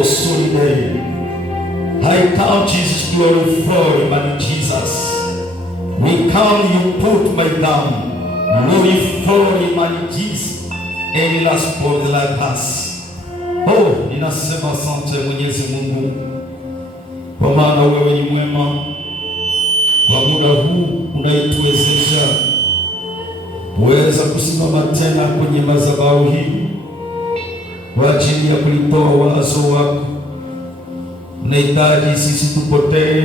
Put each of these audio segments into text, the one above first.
for solidarity. I count Jesus glory for my Jesus. We count you put my down. Glory for my Jesus. Et la sport de la grâce. Oh, ninasema asante Mwenyezi Mungu, kwa maana wewe ni mwema. Kwa muda huu unaituwezesha kuweza kusimama tena kwenye madhabahu hii kwa ajili ya kulitoa wazo wako. Unahitaji sisi tupotee,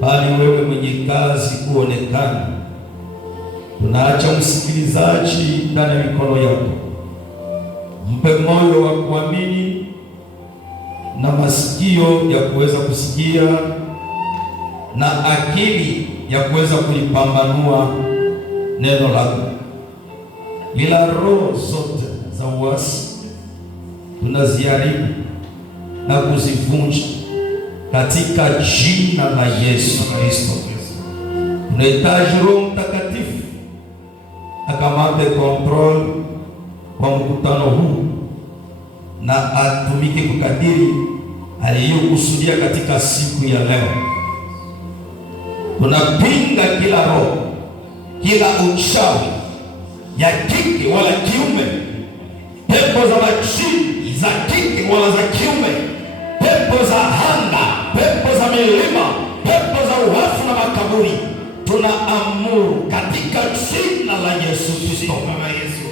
bali wewe mwenye kazi kuonekana. Tunaacha msikilizaji ndani ya mikono yako. Mpe moyo wa kuamini na masikio ya kuweza kusikia na akili ya kuweza kulipambanua neno lako. Ila roho zote za uasi tunaziharibu na kuzivunja katika jina la Yesu Kristo. Tunahitaji Roho Mtakatifu akamate control kwa mkutano huu na atumike kukadiri aliyokusudia katika siku ya leo. Tunapinga kila roho, kila uchawi ya kike wala kiume, pepo za majini za kike wala za kiume, pepo za anga, pepo za milima, pepo za uwafu na makaburi. Tunaamuru katika jina la Yesu Kristo,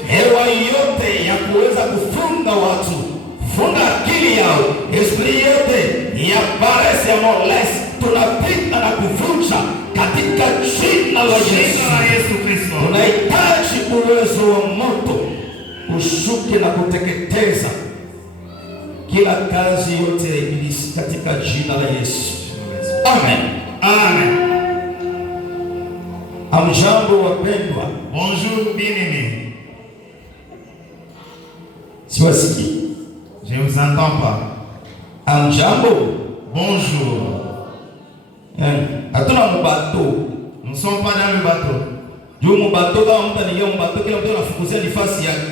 hewa yote ya kuweza kufunga watu, funga akili yao, esprit yote ya paresse ya molest, tunapinga na kuvunja katika jina la Yesu Kristo. Tunahitaji uwezo wa moto ushuke na kuteketeza kila kazi yote ya ibilisi katika jina la Yesu. Amen. Amen. Amjambo wapendwa. Bonjour bien-aimés. Siwasiki. Je ne vous entends pas. Amjambo. Bonjour. Hatuna mubato. Nous ne sommes pas dans le bateau.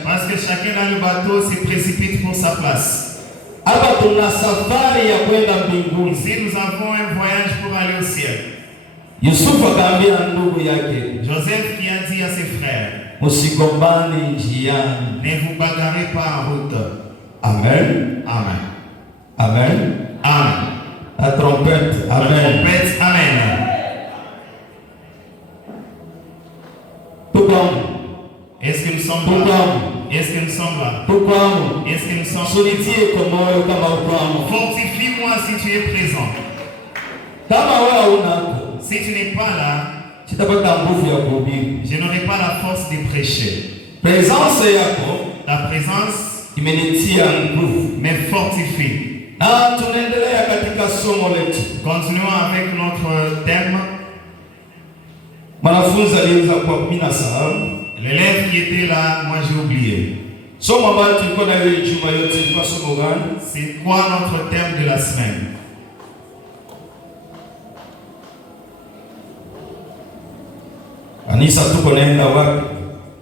Parce que chacun dans le bateau se précipite pour sa place. Ici nous avons un voyage pour aller au ciel. Joseph qui a dit à ses frères, ne vous bagarrez pas en route. Amen. Amen. Amen. Amen. La trompette. Amen. La trompette. Amen. Est-ce que nous sommes là? Est-ce que nous sommes là? Est-ce que nous sommes là? Fortifie-moi si tu es présent. Si tu n'es pas là, je n'aurai pas la force de prêcher. Ta présence me fortifie. Continuons avec notre thème. L'élève qui était là, moi j'ai oublié. C'est quoi notre thème de la semaine?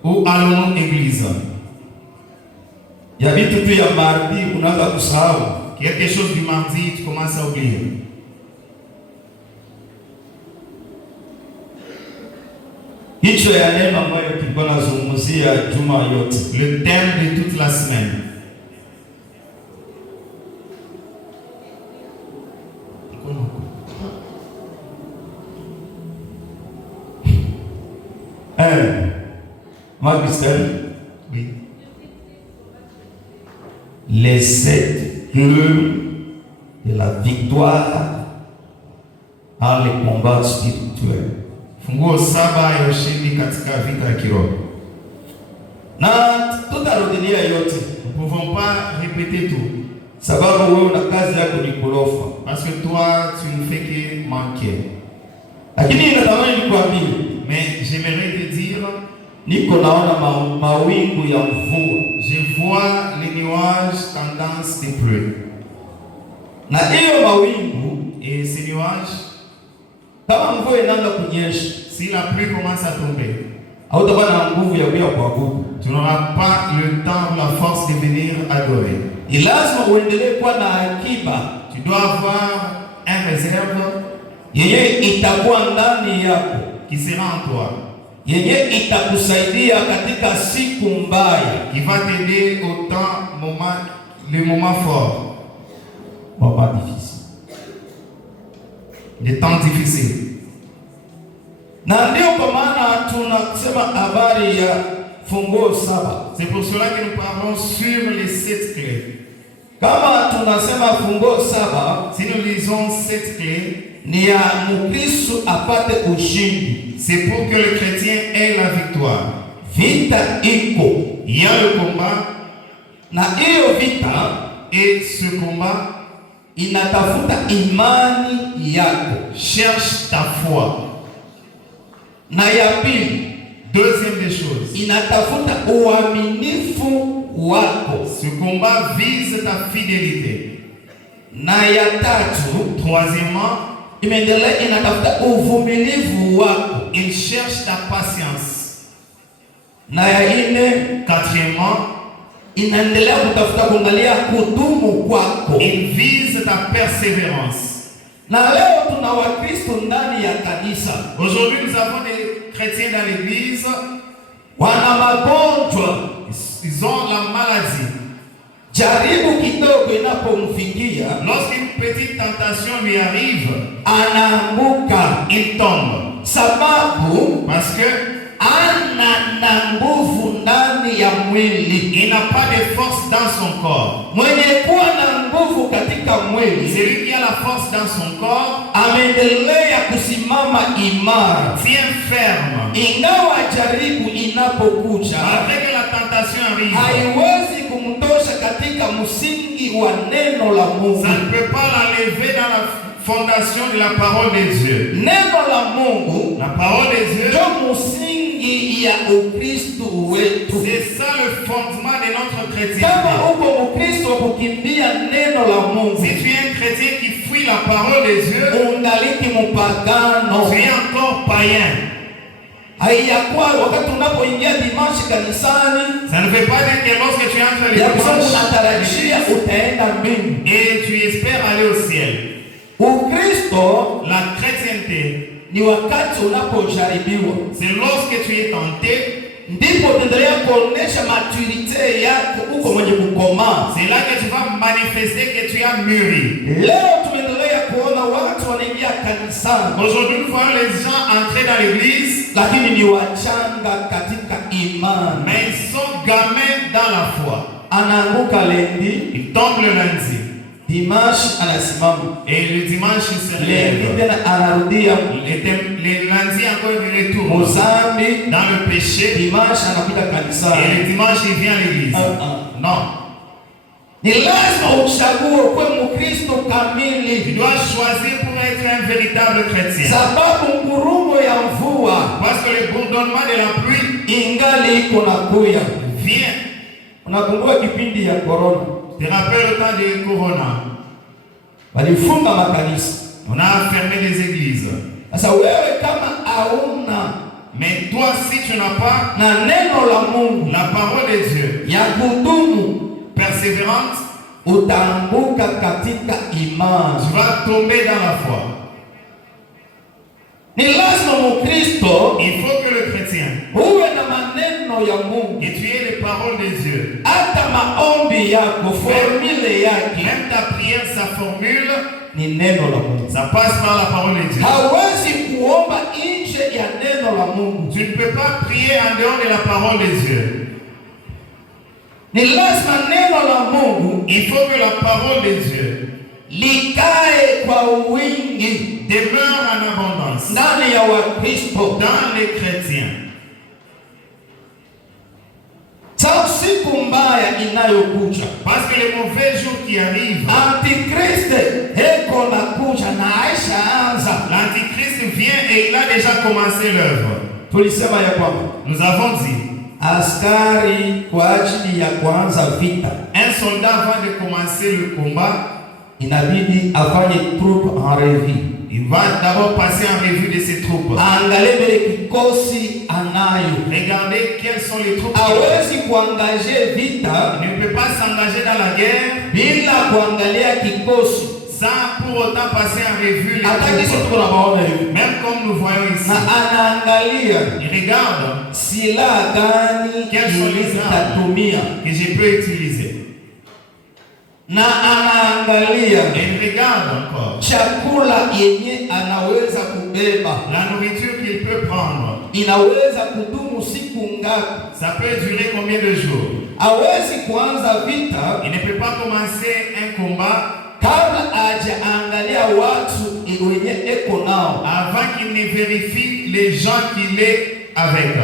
Où allons-nous église? Quelque chose du mardi, tu commences à oublier. Le thème de toute la semaine. Oui. Les 7 clés de la victoire dans les combats spirituels. Funguo 7 ya ushindi katika vita ya kiroho. Na tutarudia yote. Nous ne pouvons pas répéter tout. Sababu wewe una kazi yako ni kulofa. Parce que toi tu ne fais que manquer. Lakini ninatamani nikwambie, mais j'aimerais te dire, niko naona mawingu ya mvua. Je vois les nuages tendance de pluie. Na hiyo mawingu et ces nuages, kama mvua inaanza kunyesha, si la pluie commence à tomber, hautakuwa na nguvu ya kuabudu. Tu n'auras pas le temps ou la force de venir adorer. Lazima uendelee kuwa na akiba. Tu dois avoir un réserve yenye itakuwa ndani yako, qui sera en toi, yenye itakusaidia katika siku mbaya, qui va t'aider au temps, le moment fort, moment difficile, les temps difficiles. Na ndio kwa maana tunasema habari ya funguo 7. C'est pour cela que nous parlons sur les 7 clés. Kama tunasema funguo 7, si nous lisons 7 clés, ni ya Mkristo apate ushindi. C'est pour que le chrétien ait la victoire. Vita iko, il y a le combat, na hiyo vita, et ce combat inatafuta imani yako. Cherche ta foi. Na ya pili, deuxième des choses, inatafuta uaminifu wako. Ce combat vise ta fidélité. Na ya tatu, troisièmement, imeendelea inatafuta uvumilivu wako. Il cherche ta patience. Na ya ine, quatrièmement, inaendelea kutafuta kuangalia kudumu kwako. Il vise ta persévérance. Na leo tuna Wakristo ndani ya kanisa. Aujourd'hui nous avons des chrétiens dans l'église, wana magonjwa, ils ont la maladie. Jaribu kidogo inapomfikia, lorsqu'une petite tentation lui arrive, anaanguka, il tombe. Sababu parce que ana nguvu ndani ya mwili. Il n'a pas de force dans son corps. Mwenye kuwa na nguvu katika mwili, celui qui a la force dans son corps, ameendelea kusimama imara, tient ferme. Ingawa jaribu inapokuja, malgré que la tentation arrive, haiwezi kumtosha katika msingi wa neno la Mungu. Ça ne peut pas l'enlever dans la fondation de la parole de Dieu. Neno la Mungu, la parole de Dieu, ndio msingi ya Ukristo wetu. C'est ça le fondement de notre chrétienté. Kama uko Mkristo kukimbia neno la Mungu, si tu es un chrétien qui fuit la parole de Dieu, ungaliki mpagano, tu es encore païen. Haiyakuwa wakati unapoingia dimanche kanisani, ça ne veut pas dire que lorsque tu entres le dimanche, unatarajia utaenda mbinguni et tu espères aller au ciel. Ukristo, la chrétienté, ni wakati unapojaribiwa. C'est lorsque tu es tenté, ndipo utaendelea kuonesha maturite yako, uko mwenye kukomaa. C'est là que tu vas manifester que tu as mûri. Leo tumeendelea kuona watu wanaingia kanisani. Aujourd'hui nous voyons les gens entrer dans l'église, lakini ni wachanga katika imani. Mais ils sont gamins dans la foi. Anaanguka lendi, il tombe le lundi. Dimanche anasimama. Et le dimanche il se lève. Le lundi encore il retourne. Mozambi, dans le péché. Dimanche anakuja kanisani. Et le dimanche il vient à l'église. Non. Ni lazima uchague kuwa Mkristo kamili. Tu dois choisir pour être un véritable chrétien. Sababu ngurumo ya mvua, parce que le bourdonnement de la pluie ingali iko nakuya. Vient. Unakumbuka kipindi ya corona? Tu te rappelles le temps de Corona? Walifunga makanisa. On a fermé les églises. Sasa wewe kama hauna, mais toi si tu n'as pas na neno la Mungu, la parole de Dieu, ya kudumu, persévérante, utaanguka katika imani. Tu vas tomber dans la foi. Ni lazima Mkristo, il faut que le chrétien uwe na maneno ya Mungu, et tu aies les paroles de Dieu. Hata maombi yako, formule yake, même ta prière, sa formule, ni neno la Mungu. Ça passe par la parole de Dieu. Hawezi kuomba nje ya neno la Mungu. Tu ne peux pas prier en dehors de la parole de Dieu. Ni lazima neno la Mungu, il faut que la parole de Dieu likae kwa wingi, demeure en abondance ndani ya Wakristo, dans les chrétiens. Siku mbaya inayokuja, parce que les mauvais jours qui arrivent, Antichrist eko nakuja na aishaanza. L'Antichrist vient et il a déjà commencé l'œuvre. Tulisema ya kwamba, nous avons dit, askari kwa ajili ya kuanza vita, un soldat avant de commencer le combat, inabidi afanye troupe en revue. Il va d'abord passer en revue de ses troupes. Regardez quelles sont les troupes. Il ne peut pas s'engager dans la guerre sans pour autant passer en revue les troupes. Même comme nous voyons ici. Il regarde quelles sont les armes que je peux utiliser. Et il regarde encore la nourriture qu'il peut prendre. Ça peut durer combien de jours? Il ne peut pas commencer un combat avant qu'il ne vérifie les gens qu'il est avec.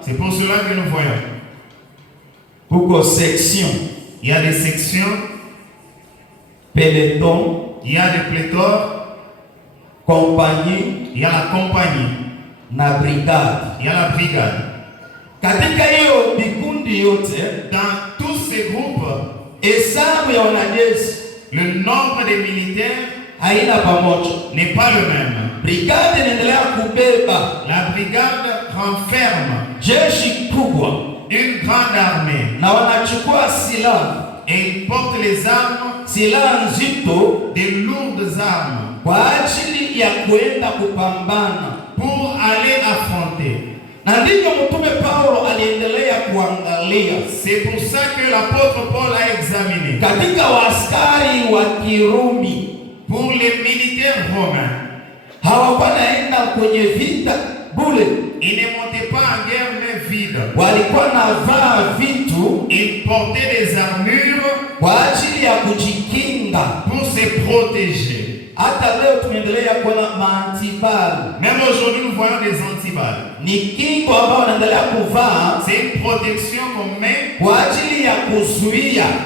C'est pour cela que nous voyons. Pourquoi section? Il y a des sections, peloton, il y a des pléthores, compagnie, il y a la compagnie, na brigade, il y a la brigade. Dans tous ces groupes, le nombre de militaires n'est pas le même. La brigade renferme une grande armée. Et ils portent les armes, des lourdes armes, pour aller affronter. C'est pour ça que l'apôtre Paul a examiné. Pour les militaires romains, ils ne montaient pas en guerre mais vide. Ils portaient des armures pour se protéger. Même aujourd'hui nous voyons des antiballes. C'est une protection qu'on met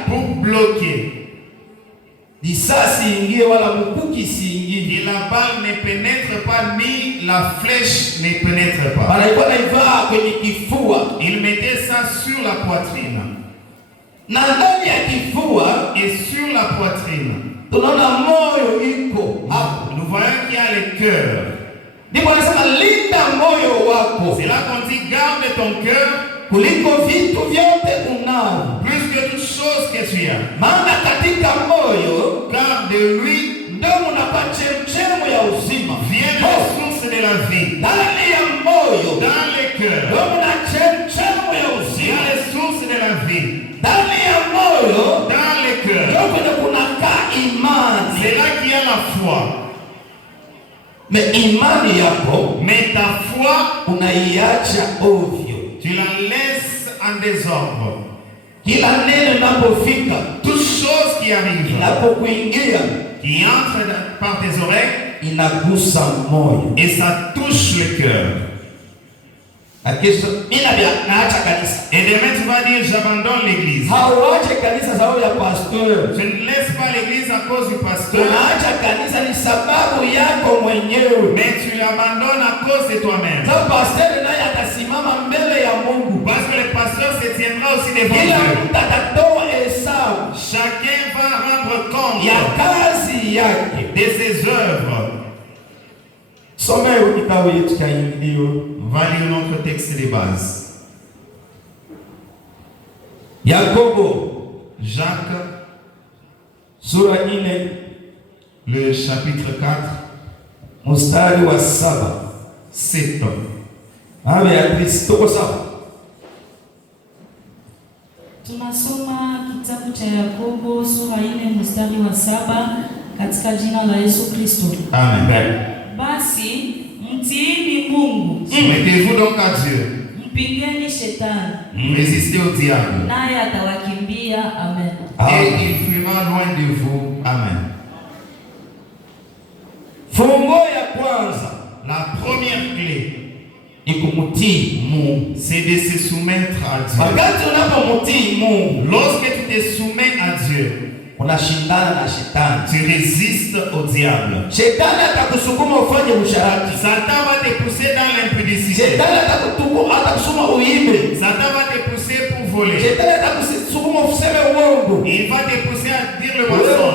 pour bloquer. Et la balle ne pénètre pas, ni la flèche ne pénètre pas. Il mettait ça sur la poitrine. Et sur la poitrine, nous voyons qu'il y a le cœur. C'est là qu'on dit garde ton cœur plus que toute chose que tu as. Car de lui vient la source de la vie. Dans le cœur, il y a les sources de la vie. Dans le cœur, c'est là qu'il y a la foi. Mais ta foi, tu la laisses en désordre. Toute chose qui arrive, qui entre par tes oreilles, et ça touche le cœur. Et demain tu vas dire j'abandonne l'église. Je ne laisse pas l'église à cause du pasteur, mais tu l'abandonnes à cause de toi-même. Parce que le pasteur se tiendra aussi devant Dieu. Chacun va rendre compte de ses œuvres. On va lire notre texte de base. Jacques, le chapitre 4, 7. Tunasoma kitabu cha Yakobo sura 4 mstari wa 7 katika jina la Yesu Kristo. Amen. Basi mtiini Mungu. Mettez-vous donc à Dieu. Mpingeni shetani. Résistez au diable. Naye atawakimbia. Amen. Et il fuira loin de vous. Amen. La première clé, c'est de se soumettre à Dieu. Lorsque tu te soumets à Dieu, tu résistes au diable. Satan va te pousser dans l'impudicité. Satan va te pousser pour voler. Il va te pousser à dire le mensonge.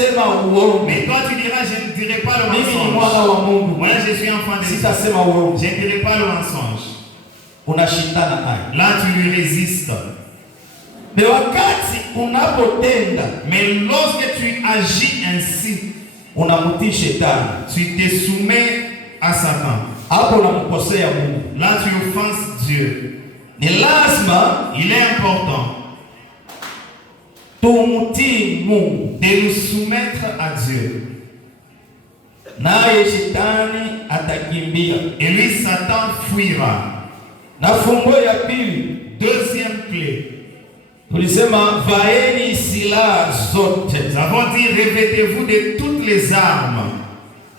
sitasema uongo. Mais toi tu diras je ne dirai pas le Mimi ni mensonge. mwana wa Mungu. Moi je suis enfant de Dieu. Sitasema uongo. Je ne dirai pas le mensonge. Unashindana naye. Là tu lui résistes. Mais wakati unapotenda, mais lorsque tu agis ainsi, unamtii shetani. Tu te soumets à Satan. Hapo unamkosea Mungu. Là tu offenses Dieu. Ni lazima, il est important tumtii Mungu, de nous soumettre à Dieu. Naye shetani atakimbia. Et lui Satan fuira. Na fungo ya pili, deuxième clé. Tulisema vaeni silaha zote. Nous avons dit revêtez-vous de toutes les armes.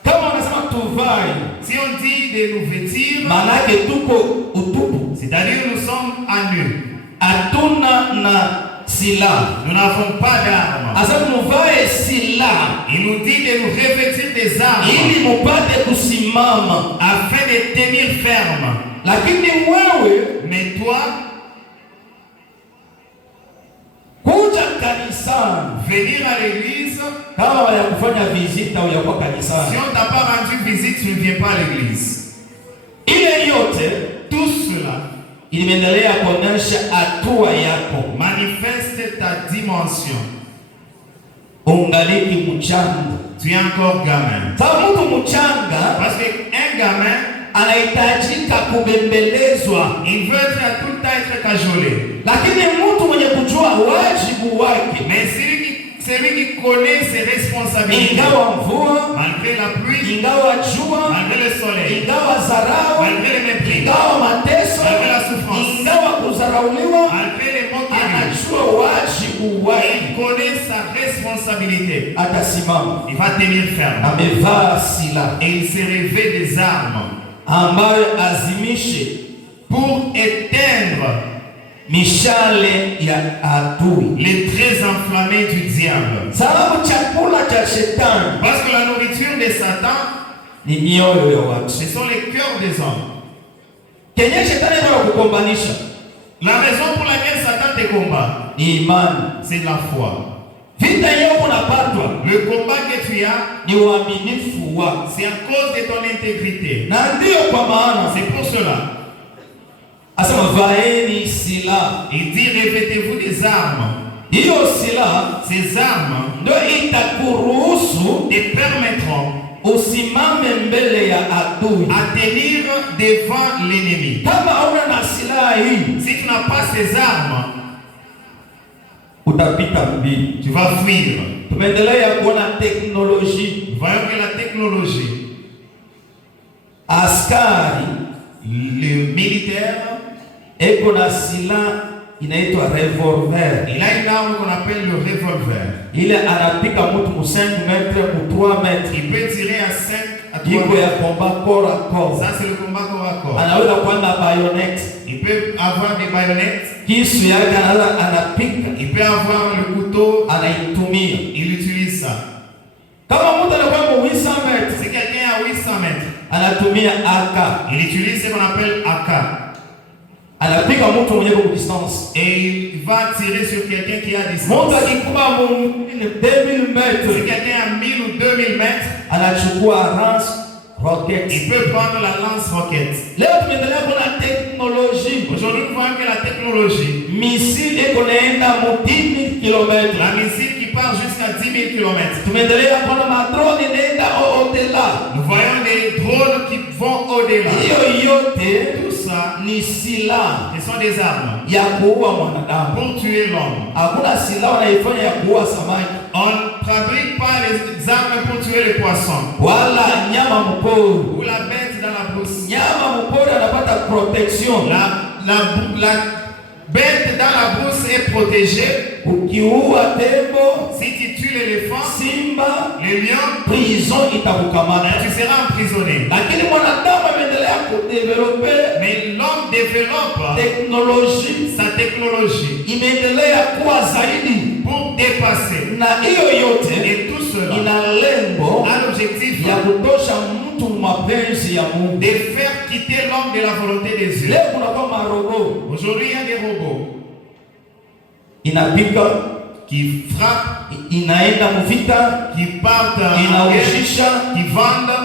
Kama unasema tuvae, si on dit de nous vêtir, manake tuko utupu, c'est-à-dire nous sommes à nu. Hatuna na silaha. Nous n'avons pas d'armes. Asa muvae silaha. Il nous dit de nous revêtir des armes. Ili mupate kusimama, afin de tenir ferme. Lakini wewe, mais toi, kuja kanisani, venir à l'église, kama ya kufanya visite au ya kwa kanisani, si on t'a pas rendu visite, tu ne viens pas à l'église. Ile yote, tout cela, imeendelea kuonesha hatua yako, manifeste ta dimension. Ungaliki mchanga, tu es encore gamin. Sababu mtu mchanga, parce que un gamin anahitajika kubembelezwa. Il veut être tout le temps être cajolé. Lakini mtu mwenye kujua wajibu wake, mais celui qui connaît ses responsabilités, ingawa mvua, malgré la pluie, ingawa jua, malgré le soleil, ingawa dharau, malgré le mépris, ingawa mateso, malgré la souffrance, ingawa kudharauliwa, malgré les moqueries, anajua wajibu wake, il connaît sa responsabilité. Atasimama, il va tenir ferme. Amevaa silaha, et il se revêt des armes ambayo azimishe pour éteindre mishale ya adui, les traits enflammés du diable. Sababu chakula cha shetani, parce que la nourriture de Satan, ni mioyo ya watu, ce sont les cœurs des hommes. Kenye shetani anataka kukombanisha, la raison pour laquelle Satan te combat, ni imani, c'est la foi. Vita yako unapatwa, le combat que tu as, ni uaminifu wako, c'est à cause de ton intégrité. Na ndio kwa maana, c'est pour cela, asema vaeni silaha. Il dit revêtez-vous des armes. Hiyo silaha, ces armes, ndio itakuruhusu, te permettront usimame mbele ya adui, à tenir devant l'ennemi. Kama hauna na silaha hii, si tu n'as pas ces armes, utapita mbili, tu vas fuir. Tumeendelea kuona teknolojia. Voyons que la technologie, askari, le militaire, eko na silaha inaitwa revolver. Il a une arme qu'on appelle le revolver. Ile anapika mtu mu 5 mètres ou 3 mètres. Il peut tirer à 5 à 3 mètres. Iko ya combat corps à corps. Ça c'est le combat corps à corps. Anaweza kuwa na bayonet. Il peut avoir des baïonnettes. Kisu yake anapika. Il peut avoir le couteau. Anaitumia. Il utilise ça. Kama mtu anakuwa mu 800 mètres. Si quelqu'un a 800 mètres. Anatumia AK. Il utilise ce qu'on appelle AK. Anapika mtu mwenye kwa distance. Et il va tirer sur quelqu'un qui est à distance. Mtu akikuwa mu 2000 mètres. Si quelqu'un a 1000 ou 2000 mètres, anachukua lance rocket. Il peut prendre la lance roquette. Leo tunaendelea kuna technologie. Aujourd'hui nous voyons que la technologie, missile iko naenda mu 10 000 km. La missile qui part jusqu'à 10 000 km. Tunaendelea kuna madrone inaenda au-delà. Nous voyons des drones qui vont au-delà. Hiyo yote, tout ça, ni silaha. Ce sont des armes ya kuua mwanadamu. Pour tuer l'homme. Hakuna silaha wanaifanya ya kuua samaki. On ne fabrique pas les armes pour tuer les poissons. Wala nyama mpori. Ou la bête dans la brousse. Nyama mpori anapata protection. La bête dans la brousse est protégée. Ukiua tembo, si tu tues l'éléphant, simba, le lion, prison itakukamata. Tu seras emprisonné. Lakini mwanadamu ameendelea kudevelope, mais l'homme développe technologie. Sa technologie imeendelea kuwa zaidi pour dépasser. Na hiyo yote, et tout cela, ina lengo a l'objectif ya kutosha mtu mapenzi ya Mungu, de faire quitter l'homme de la volonté des yeux. Leo kuna kama robot. Aujourd'hui il y a des robots inapika qui frappent, inaenda muvita, qui partent en guerre, qui vendent.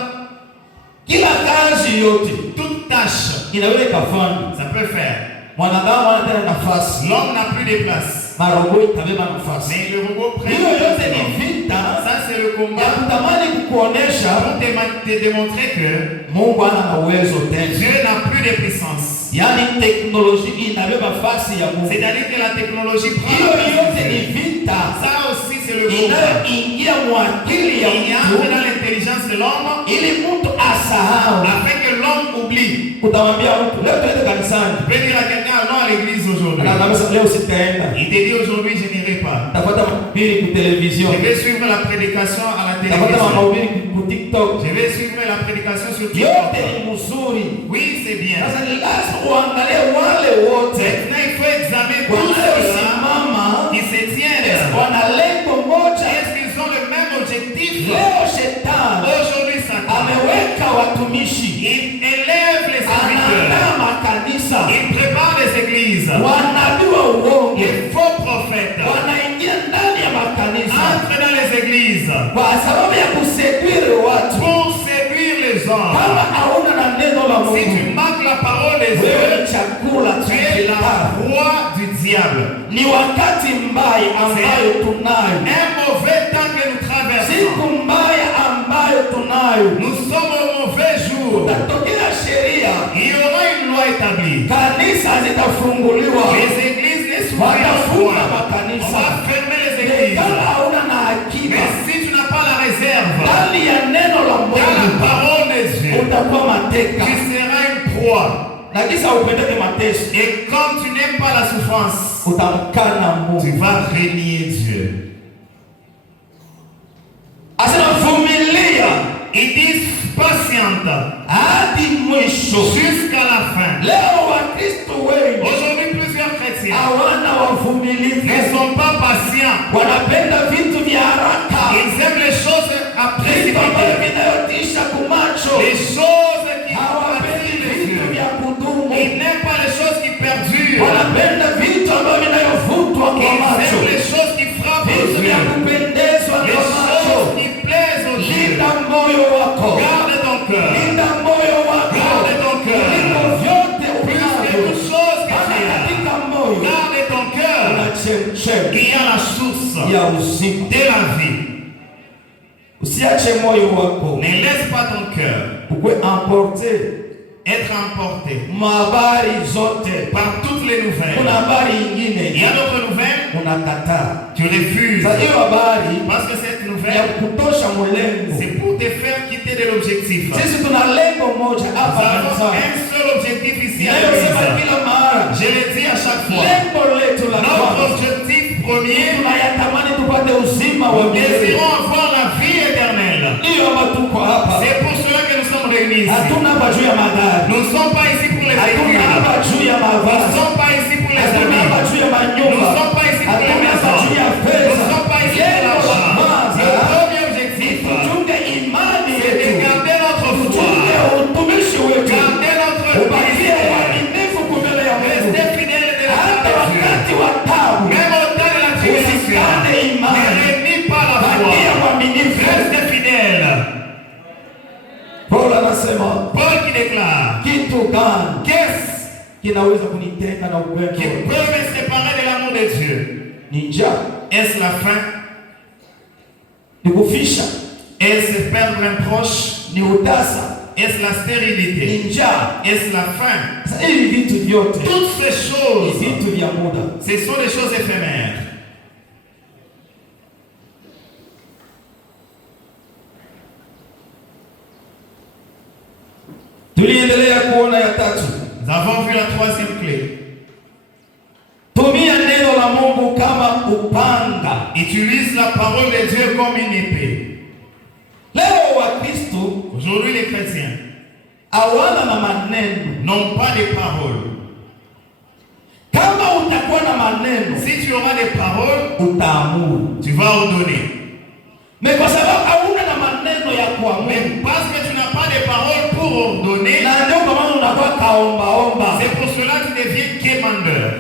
Kila kazi yote, toute tâche, inaweza kufanya, ça peut faire. Mwanadamu ana tena nafasi. L'homme n'a plus de place. Marobo itabeba nafasi. Mais le robot prend. Hiyo yote ni vita. Ça c'est le combat. Ya kutamani kukuonesha pour te démontrer que Mungu ana uwezo tena. Dieu n'a plus de puissance. Yani teknolojia inabeba nafasi ya Mungu. C'est-à-dire que la technologie prend. Hiyo yote ni vita. Ça aussi c'est le combat. Inaingia mwakili ya mtu dans l'intelligence de l'homme ili mtu asahau. Afin que l'homme oublie. Utamwambia mtu leo tuende kanisani. Tu peux dire à quelqu'un non à l'église aujourd'hui. Anasema leo sitaenda. Il te dit aujourd'hui je n'irai pas. Tafuta mahubiri ku television. Je vais suivre la prédication à la télévision. Tafuta mahubiri ku TikTok. Je vais suivre la prédication sur TikTok. Yote ni mzuri. Oui, c'est bien. Sasa ni lazima uangalie wale wote. Maintenant il faut examiner tous ceux-là qui se tiennent. Wana lengo moja. Est-ce qu'ils ont le même objectif? Leo shetani aujourd'hui Satan ameweka watumishi. Il élève les serviteurs. Makanisa. Il prépare les églises. Wanabii wa uongo. Les faux prophètes. Wanaingia ndani ya makanisa. Entrent dans les églises. Kwa sababu ya kuseduire watu. Pour séduire les gens. Kama hauna na neno la Mungu. Si tu manques la parole de Dieu, chakula tu es la proie du diable. Ni wakati mbaya ambayo tunayo. Un mauvais temps que nous traversons. Siku mbaya ambayo tunayo. Nous sommes au mauvais jour. Tatokea sheria. Il y aura une loi établie. Kanisa zitafunguliwa. Les églises ne s'ouvriront pas. On va fermer les églises. Mais si tu n'as pas la réserve dans la parole de Dieu, tu seras une proie. Et quand tu n'aimes pas la souffrance, tu vas renier Dieu. Ils disent patiente jusqu'à la fin. Aujourd'hui, plusieurs chrétiens ne sont pas patients. Ils aiment les choses à précipiter. Les choses qui attirent les yeux. Ils n'aiment pas les choses qui perdurent. Ils aiment les choses qui frappent aux yeux. Les choses qui plaisent aux yeux. Garde ton cœur. Garde ton cœur. Plus que toute chose que tu as. Garde ton cœur. Il y a la source de la vie. Ne laisse pas ton cœur être emporté par toutes les nouvelles. Il y a d'autres nouvelles. Tu refuses. Parce que cette nouvelle, c'est pour te faire quitter de l'objectif. Nous avons un seul objectif ici à l'église. Je le dis à chaque fois. Notre objectif premier, nous désirons avoir la vie éternelle. C'est pour cela que nous sommes réunis ici. Nous ne sommes pas ici pour les véhicules. Nous ne sommes pas ici pour les amis. Nous ne sommes pas ici pour les maisons. Nous ne sommes pas ici pour l'argent. Le premier objectif, c'est de garder notre foi. Garder notre ministère. Rester fidèle de la part de Dieu. Même au temps de la tribulation. Ne renie pas la foi. Reste fidèle. Paul qui déclare, qu'est-ce qui peut me séparer de l'amour de Dieu? Est-ce la faim? Est-ce perdre un proche? Est-ce la stérilité? Est-ce la faim? Toutes ces choses, ce sont des choses éphémères. Nous avons vu la troisième clé. Utilise la parole de Dieu comme une épée. Aujourd'hui, les chrétiens n'ont pas de parole. Si tu auras des paroles, tu vas ordonner. Mais parce que tu n'as pas de paroles pour ordonner, c'est pour cela que tu deviens quémandeur.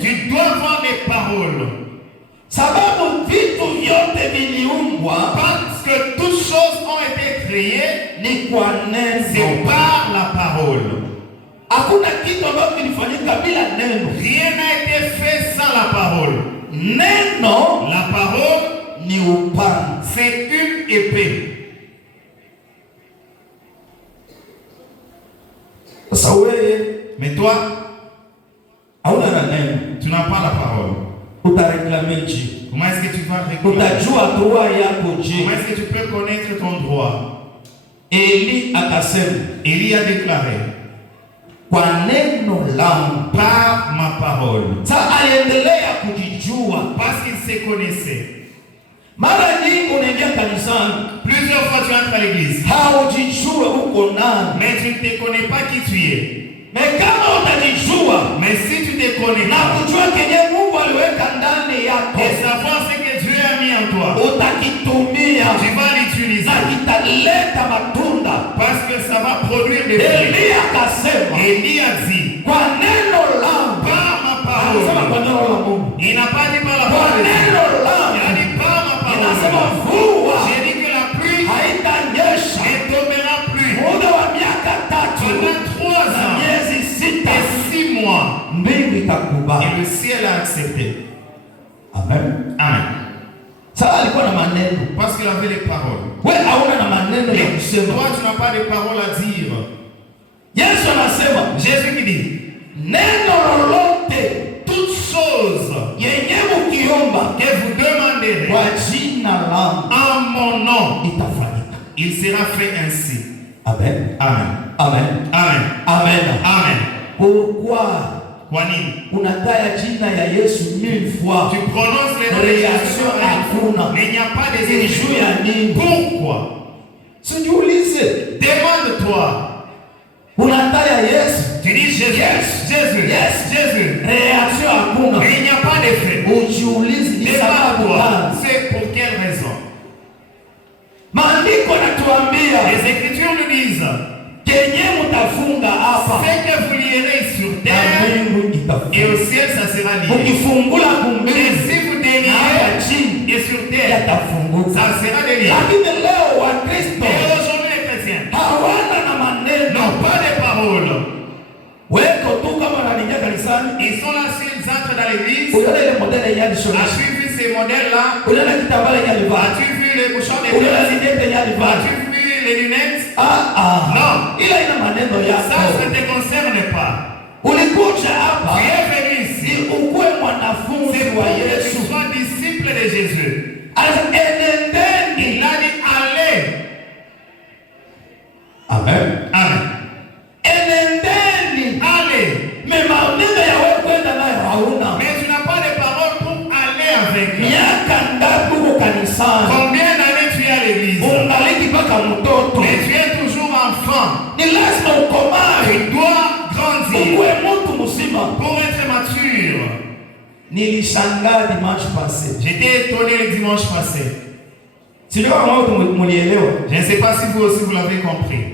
Tu dois parole. Sababu vitu vyote viliumbwa, parce que toutes choses ont été créées, ni kwa neno. C'est par la parole. Hakuna kitu ambacho kilifanyika bila neno. Rien n'a été fait sans la parole. Neno, la parole, ni upanga. C'est une épée. Sasa wewe, mais toi, hauna na neno, tu n'as pas la parole. Utareklamer je? Comment est-ce que tu vas réclamer? Utajua droit yako je? Comment est-ce que tu peux connaître ton droit? Eli akasema, Élie a déclaré, kwa neno langu, par ma parole. Sasa aliendelea kujijua, parce qu'il se connaissait. Mara nyingi unaingia kanisani, plusieurs fois tu entres à l'église, haujijue uko nani, mais tu ne te connais pas qui tu es. Mais kama utajijua, mais si tu te connais na kujua kenye Mungu aliweka ndani yako, et savoir ce que Dieu a mis en toi, utakitumia, tu vas l'utiliser, na kitaleta matunda, parce que ça va produire des fruits. Eli akasema, Élie a dit, kwa neno langu, par ma parole. Kwa neno la Mungu. Il n'a pas dit par la Kwa parole. neno langu. Il a dit par ma parole. Inasema mvua, j'ai dit que la pluie haitanyesha, ne tombera plus muda wa miaka 3 pendant 3 ans miezi 6 et 6 mois. Mbingu itakubali. Et le ciel a accepté. Amen. Amen. Sasa alikuwa na maneno. Parce qu'il avait les paroles. Wewe hauna na maneno ya kusema. Toi tu n'as pas de paroles à dire. Yesu anasema, Jésus qui dit, neno lolote, toute chose yenye mkiomba, que vous demanderez kwa jina langu, en mon nom, itafanyika. Il sera fait ainsi. Amen. Amen. Amen. Amen. Amen. Amen. Pourquoi Kwa nini? unataya jina ya Yesu 1000 fois? Tu prononces les noms de Jésus, mais il n'y a pas des effets. Pourquoi? Sijiulize. Demande-toi. Unataya Yesu. Tu dis Jésus. Yes. Jésus. Yes. Jésus. Réaction hakuna. Mais il n'y a pas d'effet. Ujiulize ni sababu gani? C'est pour quelle raison? Maandiko yanatuambia, les Écritures nous disent, kenye mutafunga hapa, ce que vous lierez sur terre, et au ciel ça sera lié. Ukifungula kumbingu, et si vous délierez et sur terre, ça sera délié. Lakini leo wa Kristo, et aujourd'hui les chrétiens, hawana na maneno, n'ont pas de paroles. Weko tu kama wanaingia kanisani, ils sont là s'ils entrent dans l'église. Unaona ile modele ya dishoni. As-tu vu ces modèles-là? Unaona kitambala ya liva. As-tu vu les bouchons de Unaona zinete ya liva. As-tu vu les lunettes? Non. Ila ina maneno yako. Ça ne te concerne pas. Ulikuja hapa. Tu es venu ici. Ukuwe mwanafunzi wa Yesu. Tu sois disciple de Jésus. Enendeni. Il a dit allez. Amen. Amen. Enendeni. Allez. Mais maneno ya wewe kwenda nayo hauna. Mais tu n'as pas de parole pour aller avec. Miaka ngapi uko kanisani? Combien d'années tu es à l'église? Ungaliki mpaka mtoto. Mais tu es toujours enfant. Ni lazima ukomae. Tu dois grandir. Uwe mtu mzima. Pour être mature. Nilishangaa dimanche passé. J'étais étonné le dimanche passé. Je ne sais pas si vous aussi vous l'avez compris.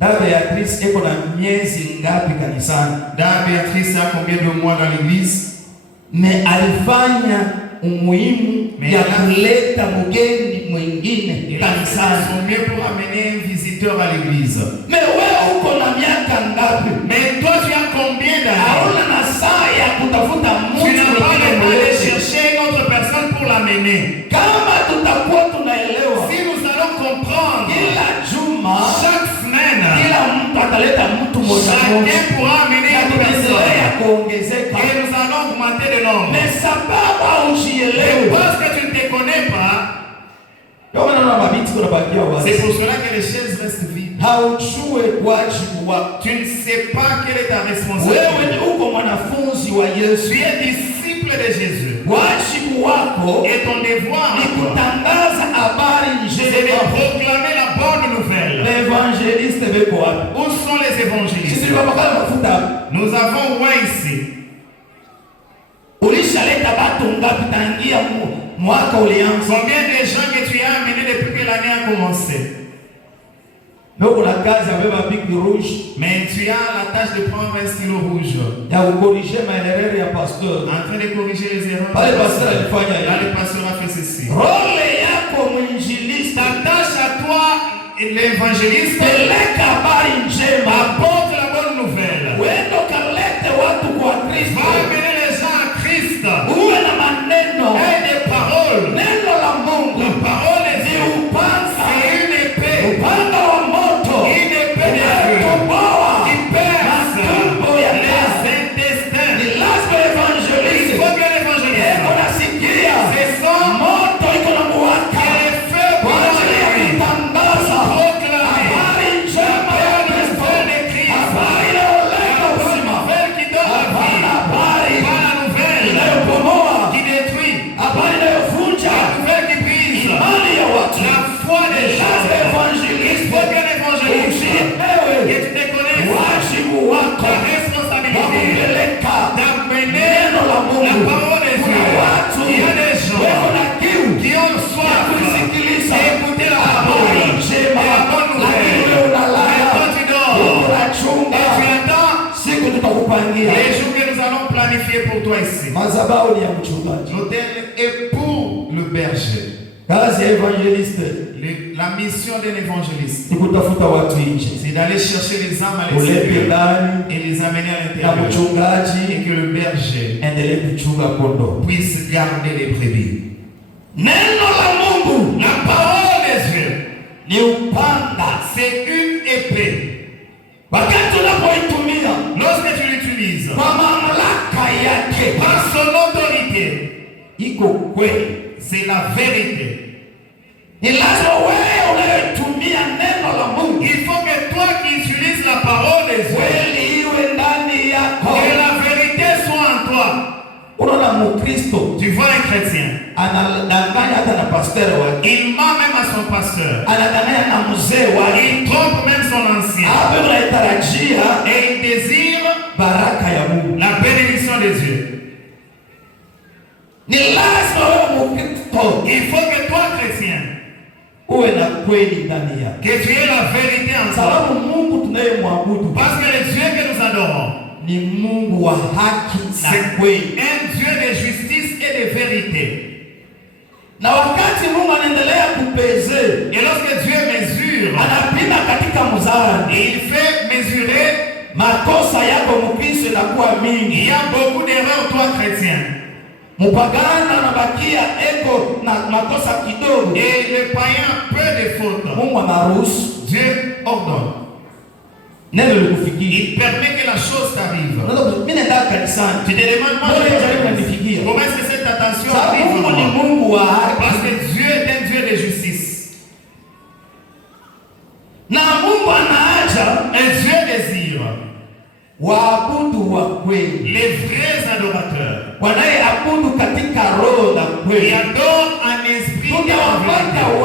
Dada Beatrice eko na miezi ngapi kanisani? Dada Beatrice a combien de mois dans l'église? Mais alifanya umuhimu ya kuleta mgeni mwingine kanisani. Son mieux pour amener un visiteur à l'église. Mais wewe uko na miaka ngapi? Mais toi tu as combien d'années? Hauna na saa ya kutafuta mtu. Tu n'as pas le temps de chercher une autre personne pour l'amener. Kama tutakuwa tunaelewa, si nous allons comprendre, kila juma, chaque semaine, kila mtu ataleta mtu mmoja mmoja, chacun pourra amener une personne, kuongezeka, et nous allons augmenter le nombre. Mais sababu haujielewi, parce que tu ne te connais pas, c'est pour cela que les chaises restent vides. Tu ne sais pas quelle est ta responsabilité. Tu es disciple de Jésus. Et ton devoir, c'est de proclamer la bonne nouvelle. Où sont les évangélistes? Nous avons roi ici. Combien de gens que tu as amenés depuis que l'année a commencé? Mais on a kazi ya beba bic rouge. Mais tu as la tâche de prendre un stylo rouge. Ya corriger maerere ya pasteur. En train de corriger les erreurs. Pale pasteur alifanya là le pasteur a fait ceci. Role yako mwinjilisti. Ta tâche à toi l'évangéliste. Peleka habari njema. Apporte la bonne nouvelle. Wendo kalete watu kwa Kristo. Va amener les gens à Christ. Uwe na maneno. Et des paroles. Neno la Mungu. La parole est upanga. C'est une épée. Upanga wa moto. Une épée de feu. Qui perce les intestins. Ni lazima evangeliste. Il faut que l'évangéliste. Eko nasikia. C'est son Moto iko na muwaka. qui est feu pour Kwa ajili ya kutangaza proclamer. habari njema ya Kristo. Habari inayoleta uzima. Hapana habari inayobomoa. Qui détruit. Habari inayovunja La nouvelle qui brise. imani ya watu. La foi des gens. Lazima evangeliste. Il faut que l'évangéliste. Usielewe Et tu te connais. wajibu wako Ta wa responsabilité. kupeleka D'amener neno la la Mungu. parole des Kuna Dieu. watu Il y a des gens wako na kiu qui ont ya soif kusikiliza d'écouter la habari parole. njema, Et la bonne lakini nouvelle. wewe unalala, Mais quand tu dors, unachunga. et tu attends Siku tutakupangia les jours que nous allons planifier pour toi ici. madhabahu ni ya mchungaji. L'autel est pour le berger. Kazi ya evangeliste La mission d'un évangéliste, ni kutafuta watu nje, c'est d'aller chercher les âmes à ulete l'extérieur ndani, et les amener à na l'intérieur. Et mchungaji que le berger endelee kuchunga kondoo. puisse garder les brebis. Neno la Mungu La parole des Dieu, ni upanga. c'est une épée. Wakati unapoitumia Lorsque tu l'utilises, kwa mamlaka yake, par son autorité, iko kweli. c'est la vérité. Ni lazima wewe unayetumia neno la Mungu, Il faut que toi qui utilises la parole des Dieu, kweli iwe ndani yako. que la vérité soit en toi. Unaona Mkristo Tu vois un chrétien, anadanganya hata na pasteur wake, il ment même à son pasteur, anadanganya na mzee wake, il trompe même son ancien, hapo unaitarajia et il désire baraka ya Mungu. la bénédiction des Dieu. Ni lazima wewe Mkristo Il faut que toi, chrétien, uwe na kweli ndani yako, que tu aies la vérité en toi. sababu Mungu tunayemwabudu Parce que le Dieu que nous adorons, ni Mungu wa haki na kweli. c'est un Dieu de justice et de vérité. Na wakati Mungu anaendelea kupeze, Et lorsque Dieu mesure, anapima katika mzani, et il fait mesurer, makosa yako Mkristo inakuwa il mingi. y a beaucoup d'erreurs, toi, chrétien. Mpagana anabakia eko na makosa kidogo, Et le païen peu de fautes. Mungu anaruhusu. Dieu ordonne. Neno likufikia. Il permet que la chose t'arrive. Mimi nenda kanisani. Tu te demandes, moi, comment est-ce que cette attention arrive? Mungu ni Mungu wa Parce haki. que Dieu est un Dieu de justice. Na Mungu anaacha Un Dieu désire waabudu wa kweli, les vrais adorateurs wanayeabudu katika roho na qui kweli. adorent en esprit et en Tunawapata vérité.